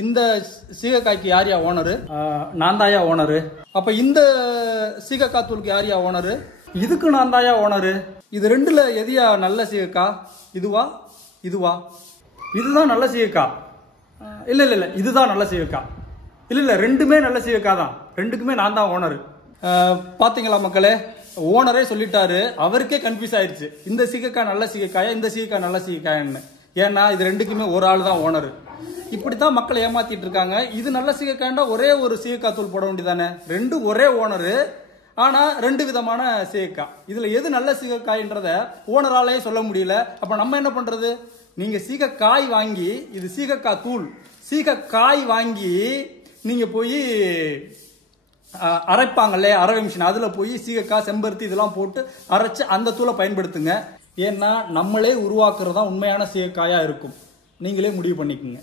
இந்த சீகக்காய்க்கு யாரியா ஓனரு? நான் தாயா ஓனரு. அப்ப இந்த சீகக்காய் தூளுக்கு யாரியா ஓனரு? இதுக்கு நான் தாயா ஓனரு. இது ரெண்டுல எதியா நல்ல சீகக்காய்? இதுவா இதுவா? இதுதான் நல்ல சீகக்காய். இல்ல இல்ல இல்ல இதுதான் நல்ல சீகக்காய். இல்ல இல்ல ரெண்டுமே நல்ல சீகக்காய் தான். ரெண்டுக்குமே நான் தான் ஓனரு. பாத்தீங்களா மக்களே, ஓனரே சொல்லிட்டாரு. அவருக்கே கன்ஃபியூஸ் ஆயிடுச்சு, இந்த சீகக்காய் நல்ல சீகக்காயா இந்த சீகக்காய் நல்ல சீகக்காயன்னு. ஏன்னா இது ரெண்டுக்குமே ஒரு ஆள் தான் ஓனரு. இப்படித்தான் மக்களை ஏமாத்திட்டு இருக்காங்க. இது நல்ல சீகக்காய்னா ஒரே ஒரு சீகக்காய் தூள் போட வேண்டியதானே? ரெண்டு ஒரே ஓனரு, ஆனா ரெண்டு விதமான சீகக்காய். இதுல எது நல்ல சீகக்காய்ன்றத ஓனராலே சொல்ல முடியல. அப்ப நம்ம என்ன பண்றது? நீங்க சீகக்காய் வாங்கி, இது சீகக்காய் தூள், சீகக்காய் வாங்கி நீங்க போய் அரைப்பாங்கல்ல அரைவை மிஷின், அதுல போய் சீகக்காய் செம்பருத்தி இதெல்லாம் போட்டு அரைச்சு அந்த தூளை பயன்படுத்துங்க. ஏன்னா நம்மளே உருவாக்குறதா உண்மையான சீகக்காயா இருக்கும். நீங்களே முடிவு பண்ணிக்கோங்க.